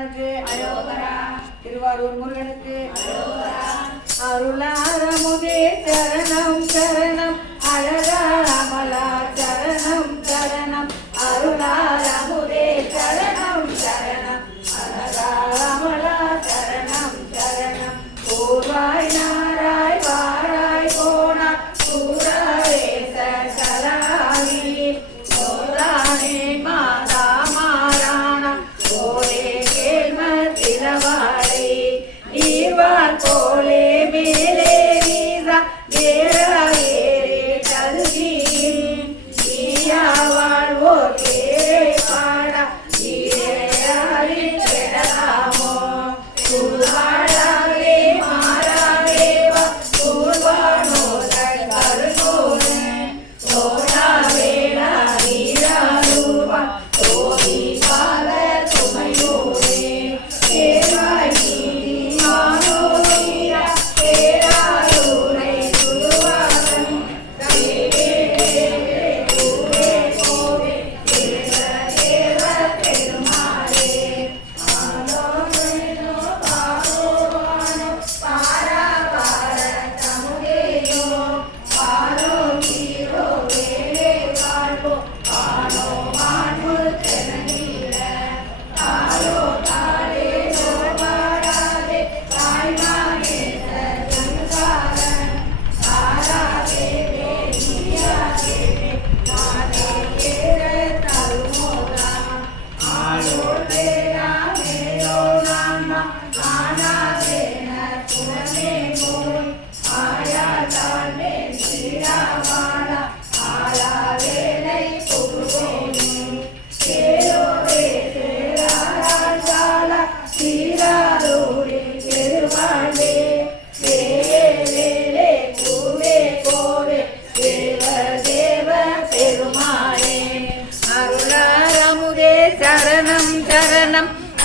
முருகனுக்கு திருவாரூர் முருகனுக்கு அருளாரம் But.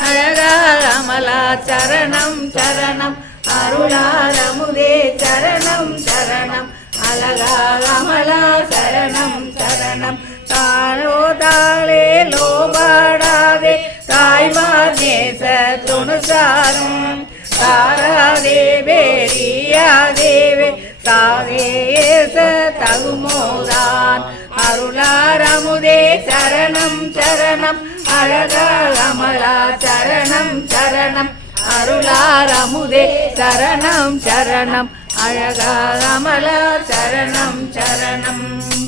அழகா ரமலா சரணம் சரணம். அருளாரமுதே சரணம் சரணம். அழகா ரமலா சரணம் சரணம். தானோ தாளே லோபாடாதே தாய்மா நேச துணுசாரும் தாராதேவேரியா தேவே தாகேச தகுமோதான். அருளாரமுதே சரணம் சரணம். அழகா அமலா சரணம் சரணம். அருளாரமுதே சரணம் சரணம். அழகா சரணம் சரணம்.